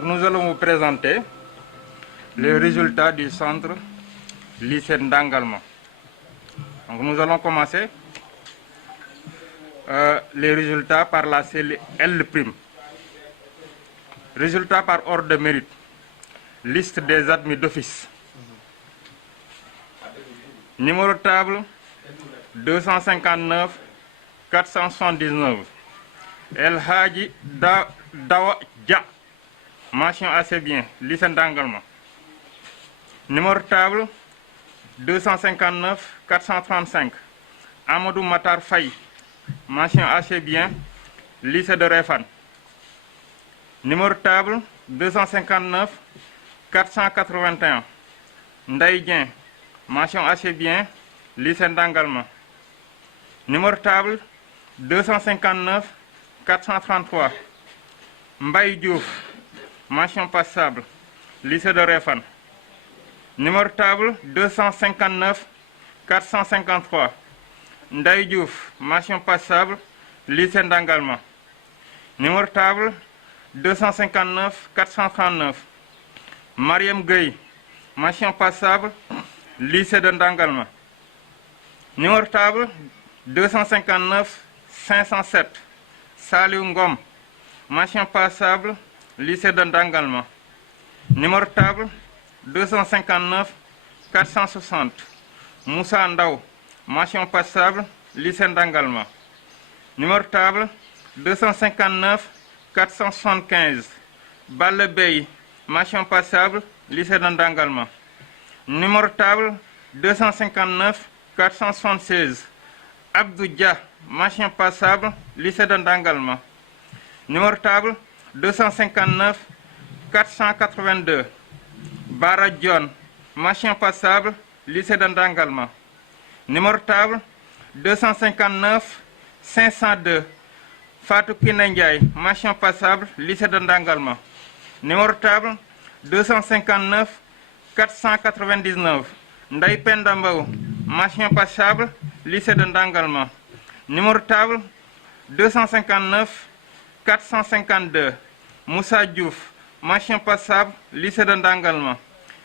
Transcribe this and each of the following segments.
Donc nous allons vous présenter les résultats du centre lycée d'Angalma. Donc nous allons commencer les résultats par la cellule L'. Résultats par ordre de mérite. Liste des admis d'office. Numéro de table 259 479. El Hadji Dawa Dia. Mention assez bien. Lycée d'Angalma. Numéro de table 259 435. Amadou Matar Faye. Mention assez bien. Lycée de Réfane. Numéro de table 259 481. Ndaye Dieng. Mention assez bien. Lycée d'Angalma. Numéro de table 259 433. Mbaye Diouf. Mention passable. Lycée de Réfane. Numéro de table 259 453. Ndaye Diouf. Mention passable. Lycée d'Angalma. Numéro de table 259 439. Mariam Gueye. Mention passable. Lycée de Ndangalma. Numéro de table 259 507. Saliou Ngom. Mention passable. Lycée de Ndangalma. Numéro de table 259 460. Moussa Ndaw. Mention passable. Lycée d'Angalma. Numéro de table 259 475. Balle Bey. Mention passable. Lycée d'Angalma. Numéro de table 259 476. Abdou Dia. Mention passable. Lycée d'Angalma. Numéro de table 259 482. Bara John. Mention passable. Lycée d'Angalma. Numéro de table 259 502. Fatou Kiné Ndiaye. Mention passable. Lycée d'Angalma. Numéro de table 259 499. Ndaye Penda Mbow. Mention passable. Lycée d'Angalma. Numéro de table 259 452. Moussa Diouf. Mention passable. Lycée d'Angalma.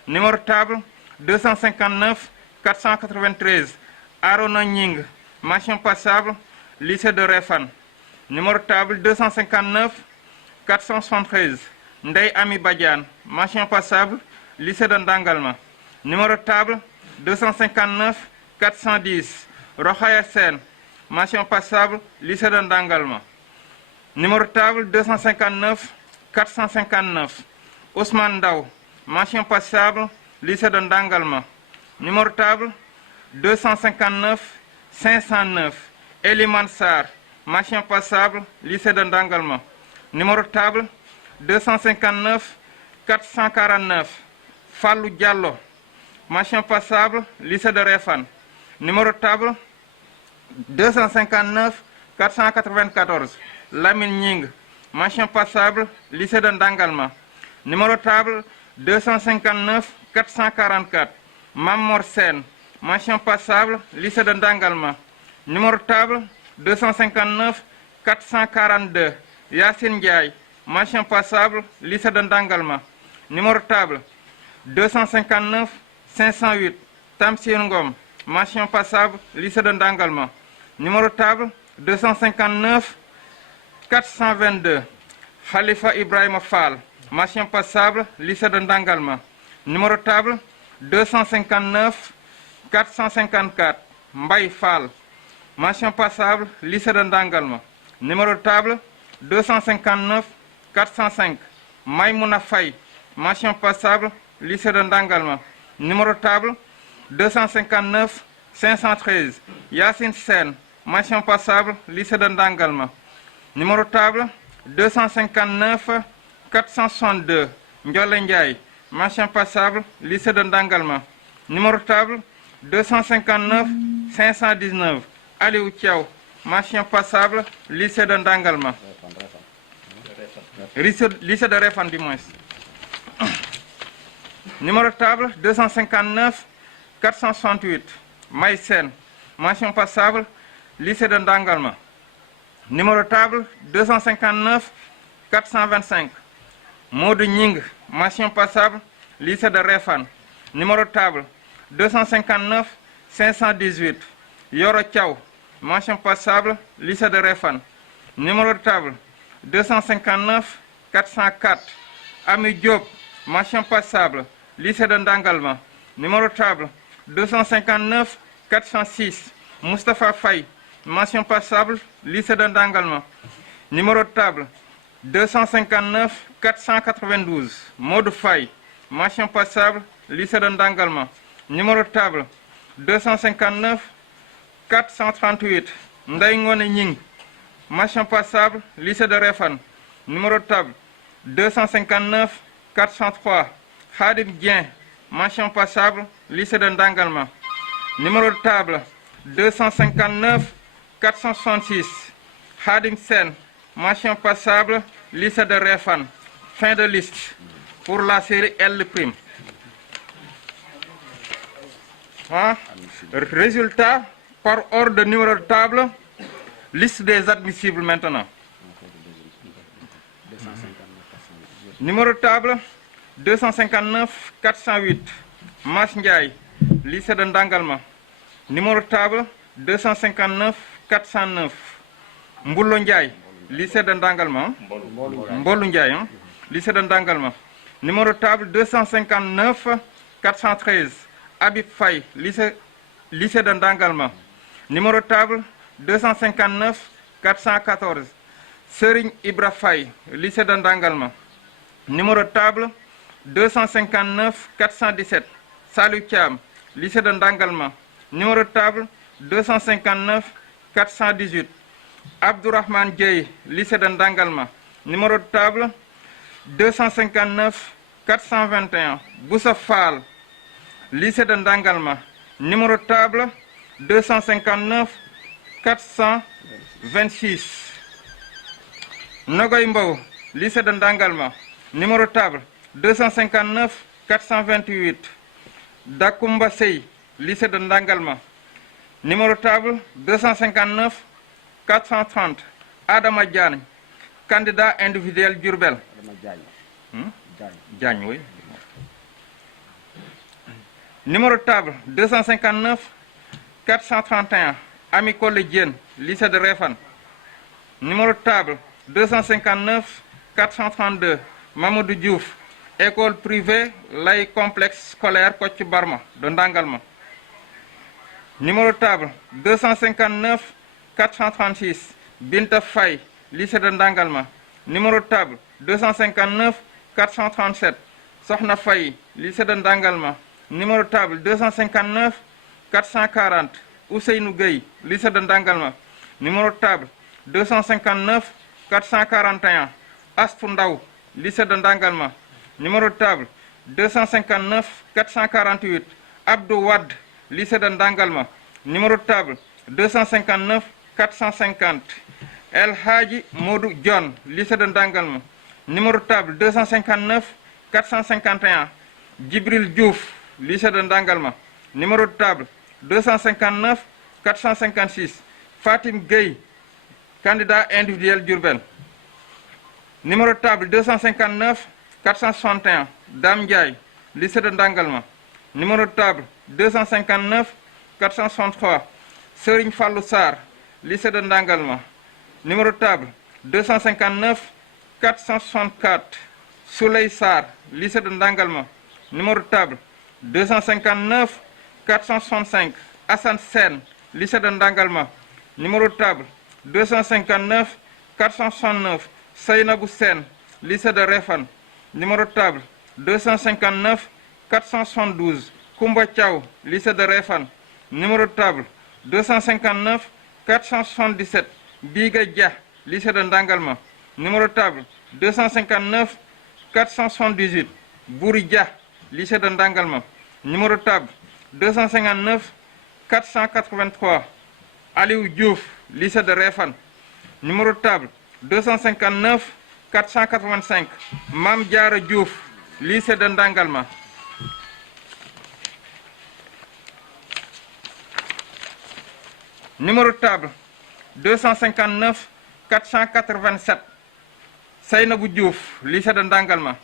Numéro de table 259 493. Arona Nying. Mention passable. Lycée de Réfane. Numéro de table 259 473. Ndeye Ami Badiane. Mention passable. Lycée d'Angalma. Numéro de table 259 410. Rokhaya Sen. Mention passable. Lycée d'Angalma. Numéro de table 259 459. Ousmane Ndaw. Mention passable. Lycée d'Angalma. Numéro de table 259 509. Eliman Sarr. Mention passable. Lycée d'Angalma. Numéro de table 259 449. Fallou Diallo. Mention passable. Lycée de Réfane. Numéro de table 259 494. Lamine Nying. Mention passable. Lycée d'Angalma. Numéro de table 259 444. Mamor Sen. Mention passable. Lycée d'Angalma. Numéro de table 259 442. Yassine Ndiaye. Mention passable. Lycée d'Angalma. Numéro de table 259 508. Tamsir Ngom. Mention passable. Lycée d'Angalma. Numéro de table 259 422. Khalifa Ibrahima Fall. Mention passable. Lycée d'Angalma. Numéro de table 259 454. Mbaye Fall. Mention passable. Lycée d'Angalma. Numéro de table 259 405. Maïmouna Faye. Mention passable. Lycée d'Angalma. Numéro de table 259 513. Yassine Sen. Mention passable. Lycée d'Angalma. Numéro de table 259 462. Ndiolé Ndiaye. Mention passable. Lycée d'Angalma. Numéro de table 259 519. Aliou Thiaw. Mention passable. Lycée d'Angalma. Lycée de Réfane du moins. Numéro de table 259 468. Maïsen. Mention passable. Lycée d'Angalma. Numéro de table 259 425. Modou Ning, mention passable, lycée de Réfane. Numéro de table 259 518. Yoro Thiaw, mention passable, lycée de Réfane. Numéro de table 259 404. Ami Diop, mention passable, lycée de Ndangalma. Numéro de table 259 406. Moustapha Faye, mention passable, lycée de Ndangalma. Numéro de table 259 492. Modou Faye, mention passable, lycée de Ndangalma. Numéro de table 259 438. Ndeye Ngone Ning, mention passable, lycée de Réfane. Numéro de table 259 403. Khadim Dien, mention passable, lycée de Ndangalma. Numéro de table 259 466. Khadim Sen, mention passable, lycée de Réfane. Fin de liste pour la série L'. Hein? Résultat par ordre de numéro de table, liste des admissibles maintenant. Numéro de table 259 408. Mas Ndiaye, lycée de Ndangalma. Numéro de table 259 409. Mboulo Ndiaye, lycée de Ndangalma. Mbolo Ndiaye, hein? Lycée de Ndangalma. Numéro de table 259 413. Habib Faye, lycée de Ndangalma. Numéro de table 259 414. Serigne Ibra Faye, lycée de Ndangalma. Numéro de table 259 417. Salou Thiam, lycée de Ndangalma. Numéro de table 259 418. Abdourahmane Dieye, lycée de Ndangalma. Numéro de table 259 421. Boussa Fall, lycée de Ndangalma. Numéro de table 259 426. Nogoy Mbow, lycée de Ndangalma. Numéro de table 259 428. Dakumba Sey, lycée de Ndangalma. Numéro de table 259 430. Adama Diagne, candidat individuel Diourbel. Diagne, oui. Numéro de table 259 431. Ami Collé Diène, lycée de Réfane. Numéro de table 259 432. Mamadou Diouf, école privée lay complexe scolaire Kocc Barma de Ndangalma. Numéro de table 259 436. Binta Faye, lycée de Ndangalma. Numéro de table 259 437. Sokhna Faye, lycée de Ndangalma. Numéro de table 259 440. Ousseynou Gueye, lycée de Ndangalma. Numéro de table 259 441. Astou Ndaw, lycée de Ndangalma. Numéro de table 259 448. Abdou Wad, lycée de Ndangalma. Numéro de table 259 450. El Hadji Modou John, lycée de Ndangalma. Numéro de table 259 451. Djibril Diouf, lycée de Ndangalma. Numéro de table 259 456. Fatim Gueye, candidat individuel Diourbel. Numéro de table 259 461. Dame Ndiaye, lycée de Ndangalma. Numéro de table 259 463. Serigne Fallou Sarr, lycée de Ndangalma. Numéro de table 259 464. Souley Sarr, lycée de Ndangalma. Numéro de table 259 465. Hassan Sen, lycée de Ndangalma. Numéro de table 259 469. Seynabou Sen, lycée de Réfane. Numéro de table 259 472. Koumba Thiaw, lycée de Réfane. Numéro de table 259 477. Biga Dia, lycée de Ndangalma. Numéro de table 259 478. Bouri Dia, lycée de Ndangalma. Numéro de table 259 483. Aliou Diouf, lycée de Réfane. Numéro de table 259 485. Mam Diara Diouf, lycée de Ndangalma. Numéro de table 259 487. Seynabou Diouf, lycée de Ndangalma.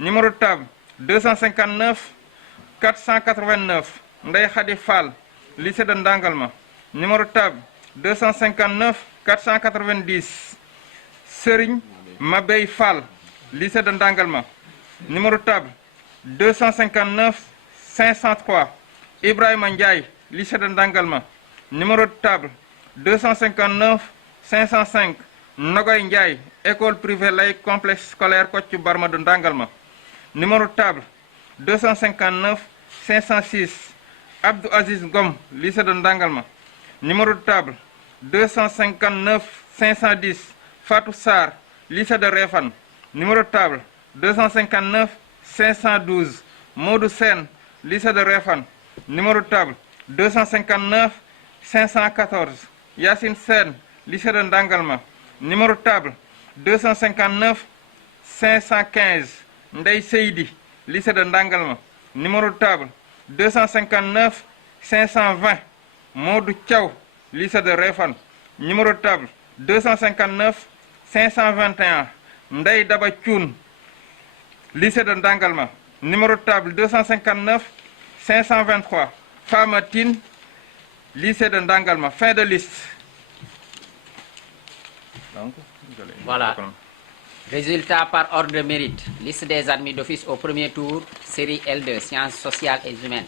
Numéro de table 259 489. Ndeye Khady Fall, lycée de Ndangalma. Numéro de table 259 490. Serigne Mabey Fall, lycée de Ndangalma. Numéro de table 259 503. Ibrahima Ndiaye, lycée de Ndangalma. Numéro de table 259 505. Nogoy Ndiaye, école privée laïque complexe scolaire Kocc Barma de Ndangalma. Numéro de table 259 506. Abdou Aziz Ngom, lycée de Ndangalma. Numéro de table 259 510. Fatou Sarr, lycée de Réfane. Numéro de table 259 512. Modou Sen, lycée de Réfane. Numéro de table 259 514. Yassine Sen, lycée de Ndangalma. Numéro de table 259 515. Ndeye Seydi, lycée de Ndangalma. Numéro de table 259 520. Modou Thiaw, lycée de Réfane. Numéro de table 259 521. Ndeye Daba Thioune, lycée de Ndangalma. Numéro de table 259 523. Famatine, lycée de Ndangalma. Fin de liste. Donc, voilà. Résultat par ordre de mérite. Liste des admis d'office au premier tour, série L2, sciences sociales et humaines.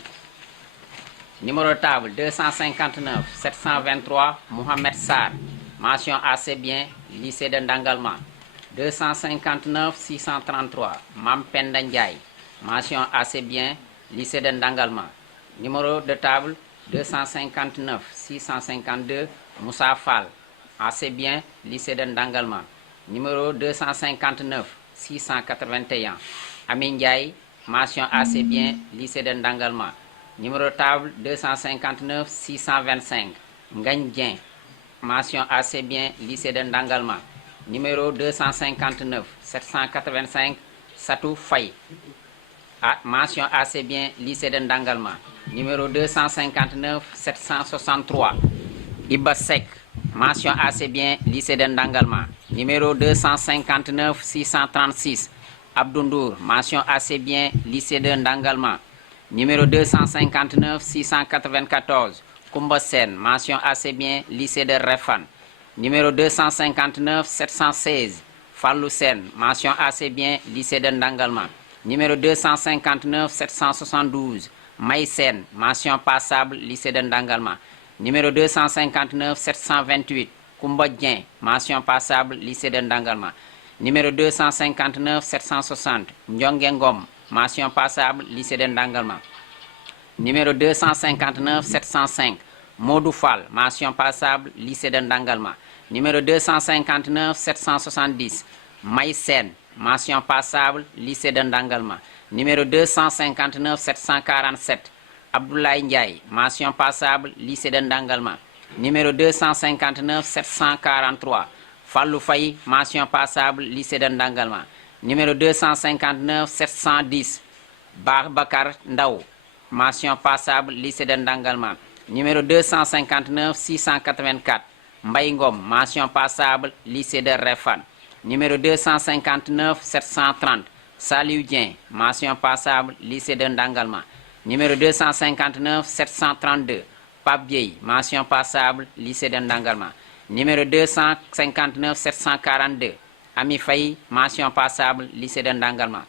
Numéro de table 259 723, Mohamed Sarr, mention assez bien, lycée de Ndangalma. 259 633, Mam Penda Ndiaye, mention assez bien, lycée de Ndangalma. Numéro de table 259 652, Moussa Fall, assez bien, lycée de Ndangalma. Numéro 259 681, Amin Ndiaye, mention assez bien, lycée de Ndangalma. Numéro de table 259 625, Ngagne Dieng, mention assez bien, lycée de Ndangalma. Numéro 259 785, Satou Faye, mention assez bien, lycée de Ndangalma. Numéro 259 763, Iba Sek, mention assez bien, lycée de Ndangalma. Numéro 259 636, Abdoundour, mention assez bien, lycée de Ndangalma. Numéro 259 694, Koumba Sen, mention assez bien, lycée de Réfane. Numéro 259 716, Fallou Sen, mention assez bien, lycée de Ndangalma. Numéro 259 772, Maï Sen, mention passable, lycée de Ndangalma. Numéro 259 728, Koumba Dien, mention passable, lycée de Ndangalma. Numéro 259 760, Ndiongue Ngom, mention passable, lycée de Ndangalma. Numéro 259 705, Modou Fall, mention passable, lycée de Ndangalma. Numéro 259 770, Maï Sen, mention passable, lycée de Ndangalma. Numéro 259 747, Abdoulaye Ndiaye, mention passable, lycée de Ndangalma. Numéro 259 743, Fallou Faye, mention passable, lycée de Ndangalma. Numéro 259 710, Barbakar Ndaw, mention passable, lycée de Ndangalma. Numéro 259 684, Mbaye Ngom, mention passable, lycée de Réfane. Numéro 259 730, Saliou Dien, mention passable, lycée de Ndangalma. Numéro 259 732, Pape Bieye, mention passable, lycée de Ndangalma. Numéro 259 742, Ami Faye, mention passable, lycée de Ndangalma.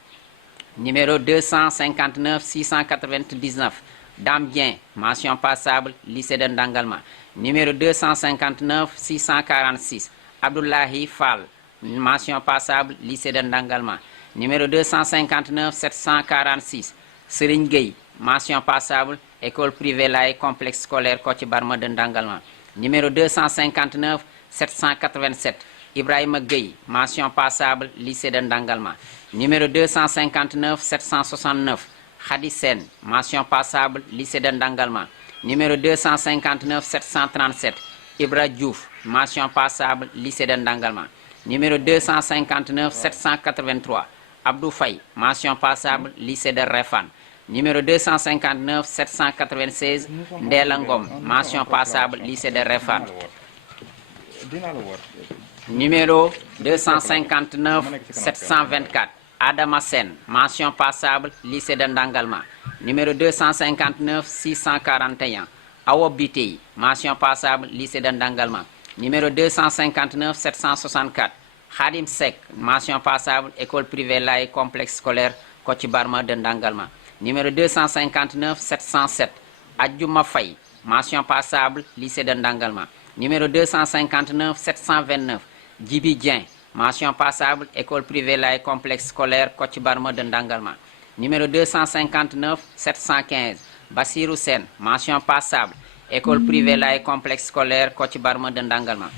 Numéro 259 699, Dame Bien, mention passable, lycée de Ndangalma. Numéro 259 646, Abdoulahi Fall, mention passable, lycée de Ndangalma. Numéro 259 746, Serigne Gueye, mention passable, école privée laïque complexe scolaire Kocc Barma de Ndangalma. Numéro 259 787, Ibrahima Gueye, mention passable, lycée de Ndangalma. Numéro 259 769, Khady Sen, mention passable, lycée de Ndangalma. Numéro 259 737, Ibra Diouf, mention passable, lycée de Ndangalma. Numéro 259 783, Abdou Faye, mention passable, lycée de Réfane. Numéro 259 796, Ndella Ngom, mention passable, lycée de Réfane. Numéro 259 724. Adama Sen, mention passable, lycée de Ndangalma. Numéro 259 641. Awa Bitey, mention passable, lycée de Ndangalma. Numéro 259 764. Khadim Sek, mention passable, école privée Laye, complexe scolaire Kocc Barma de Ndangalma. Numéro 259 707. Adjouma Faye, mention passable, lycée de Ndangalma. Numéro 259 729. Djibi Dien, mention passable, école privée Laye, complexe scolaire Kocc Barma de Ndangalma. Numéro 259 715. Bassirou Sen, mention passable, école privée Laye, complexe scolaire Kocc Barma de Ndangalma.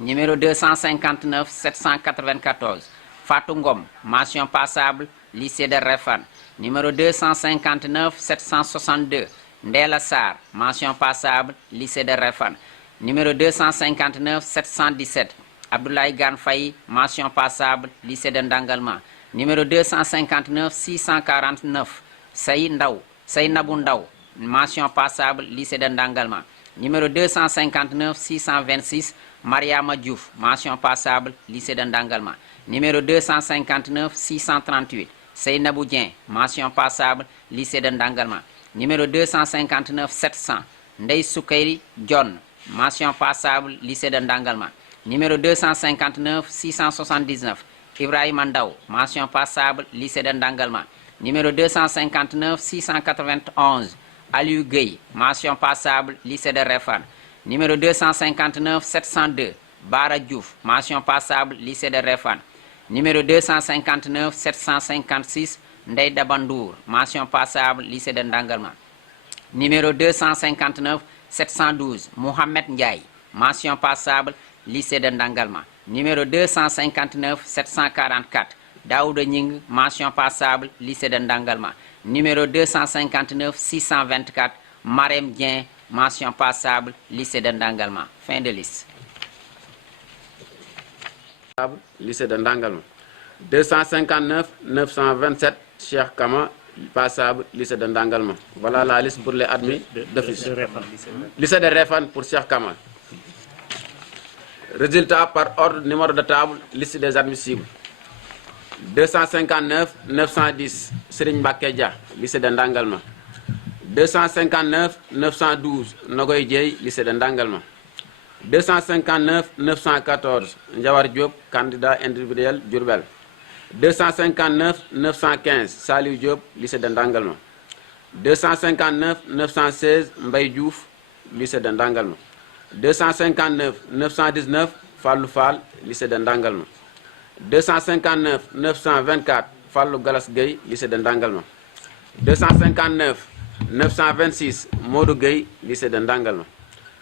Numéro 259 794. Fatou Ngom, mention passable, lycée de Refane. Numéro 259 762. Ndela Sar, mention passable, lycée de Refane. Numéro 259 717. Abdoulaye Gan Faye, mention passable, lycée de Ndangalma. Numéro 259 649. Seynabou Ndaw, mention passable, lycée de Ndangalma. Numéro 259 626. Mariama Diouf, mention passable, lycée de Ndangalma. Numéro 259 638. Seynabou Dien, mention passable, lycée de Ndangalma. Numéro 259 700. Ndey Soukairi John, mention passable, lycée de Ndangalma. Numéro 259 679. Ibrahima Ndaw, mention passable, lycée de Ndangalma. Numéro 259 691. Aliou Gueye, mention passable, lycée de Refane. Numéro 259 702. Bara Diouf, mention passable, lycée de Refane. Numéro 259 756. Ndey Dabandour, mention passable, lycée de Ndangalma. Numéro 259 712. Mohamed Ndiaye, mention passable, lycée de Ndangalma. Numéro 259 744. Daouda Ning, mention passable, lycée de Ndangalma. Numéro 259 624. Marem Dien, mention passable, lycée de Ndangalma. Fin de liste. Lycée de Ndangalma. 259 927. Cheikh Kama, passable, lycée de Ndangalma. Voilà la liste pour les admis d'office. Lycée de Refane pour Cheikh Kama. Résultat par ordre numéro de table, liste des admissibles. 259 910. Serigne Mbacké Dia, lycée de Ndangalma. 259 912. Nogoy Dieye, lycée de Ndangalma. 259 914. Ndiawar Diop, candidat individuel Diourbel. 259 915. Saliou Diop, lycée de Ndangalma. 259 916. Mbaye Diouf, lycée de Ndangalma. 259 919. Fallou Fall, lycée de Ndangalma. 259 924. Fallou Galas Gueye, lycée de Ndangalma. 259 926. Modou Gueye, lycée de Ndangalma.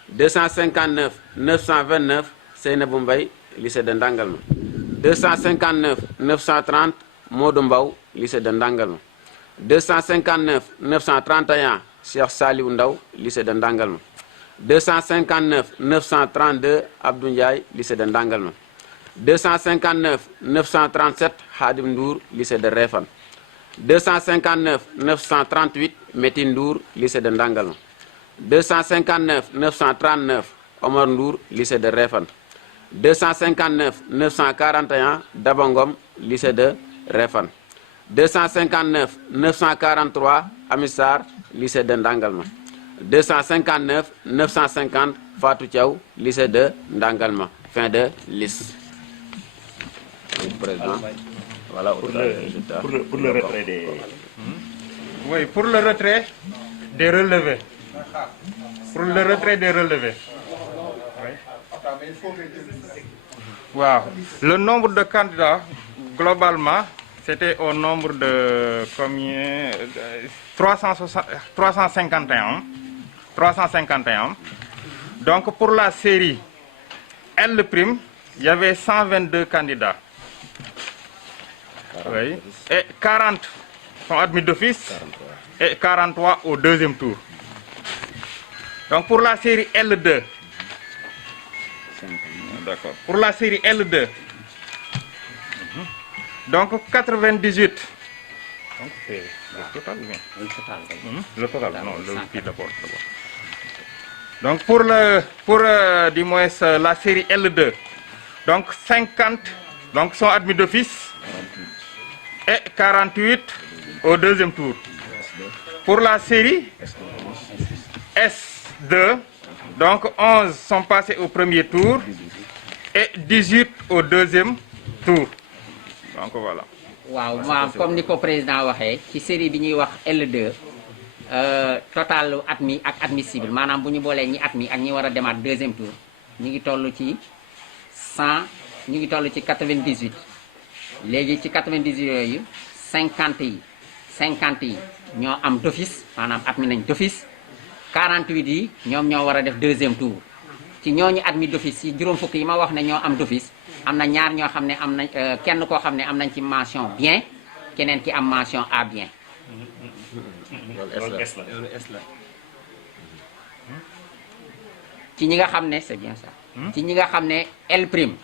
259 929. Seynabou Mbaye, lycée de Ndangalma. 259 930. Modou Mbaw, lycée de Ndangalma. 259 931. Cheikh Saliou Ndaw, lycée de Ndangalma. 259 932. Abdou Ndiaye, lycée de Ndangalma. 259 937. Khadim Ndour, lycée de Refane. 259 938. Metin Ndour, lycée de Ndangalma. 259 939. Omar Ndour, lycée de Refane. 259 941. Dabangom, lycée de Refane. 259 943. Amissar, lycée de Ndangalma. 259 950. Fatou Thiaw, lycée de Ndangalma. Fin de liste. Président. Voilà Pour le retrait des... Oui, pour le retrait des relevés. Pour le retrait des relevés. Wow. Le nombre de candidats, globalement, c'était au nombre de combien 351. 351. Donc pour la série L', il y avait 122 candidats. Oui. Et 40 sont admis d'office et 43 au deuxième tour. Donc pour la série L2, d'accord. Pour la série L2, donc 98. Donc c'est le total, bien. Le total, non, le prix d'abord. Donc pour la série L2, Donc 50 donc, sont admis d'office et 48 au deuxième tour. Pour la série S2, donc 11 sont passés au premier tour et 18 au deuxième tour. Donc voilà. waaw maam comme ni ko président waxee ci série bi ñuy wax L2 total admis ak admissible maanaam bu ñu boolee ñi admis ak ñi war a demaat deuxième tour ñu ngi toll ci 100 ñu ngi toll ci 98 léegi ci 98 yooyu 50 yi ñoo am d'office maanaam admis nañ d'office 48 yi ñoom ñoo war a def deuxième tour ci ñooñu admis d'office yi juróom fukk yi ma wax ne ñoo am d'office am na ñaar ñoo xam ne am nañ kenn koo xam ne am nañ ci mention bien keneen ki am mention A bien. loolu S la. ci ñi nga xam ne c'est bien ça. ci ñi nga xam ne L prime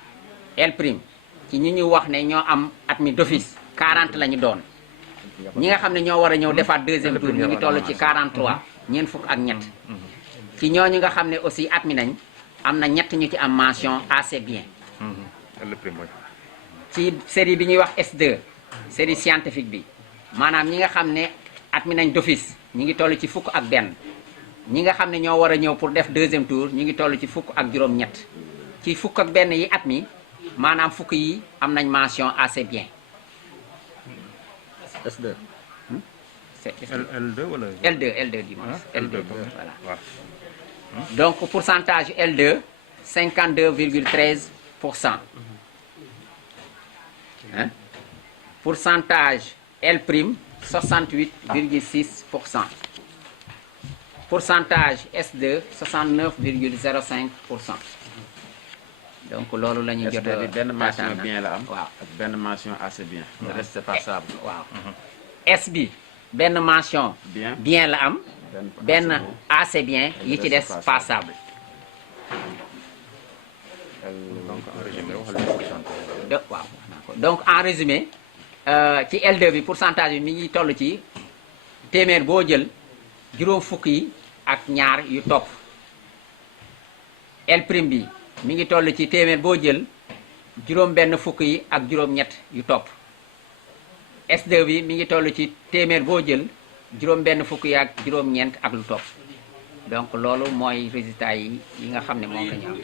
ci ñi ñu wax ne ñoo am admis d'office 40 la ñu doon ñi nga xam ne ñoo war a ñëw defaat deuxième tour ñu ngi toll ci 43 ñeent fukk ak ñett ci ñooñu nga xam ne aussi admis nañ am na ñett ñu ci am mention assez bien. ci série bi ñuy wax S2 série scientifique bi maanaam ñi nga xam ne admis nañ d'office ñi ngi toll ci fukk ak benn ñi nga xam ne ñoo war a ñëw pour def deuxième tour ñi ngi toll ci fukk ak juróom-ñett ci fukk ak benn yi admis maanaam fukk yi am nañ mention assez bien. S2. c'est L2 wala L2 dimanche L2 voilà. Donc pourcentage L2 52,13%. Hein? Pourcentage L prime 68,6%. Pourcentage S2 69,05%. Donc loolu la ñuy jot S2 bi benn mention bien la am. waaw ak benn mention assez bien. le reste c'est passable. waaw S bi benn mention bien la am. benn assez bien yi ci des passable. Donc en résumé ci L2 bi pourcentage bi mi ngi toll ci téeméer boo jël juróom fukk yi ak ñaar yu topp L prime bi mi ngi toll ci téeméer boo jël juróom benn fukk yi ak juróom ñett yu topp S2 bi mi ngi toll ci téeméer boo jël juróom benn fukk yi ak juróom ñeent ak lu topp donc loolu mooy résultat yi nga xam ne moom la ñu am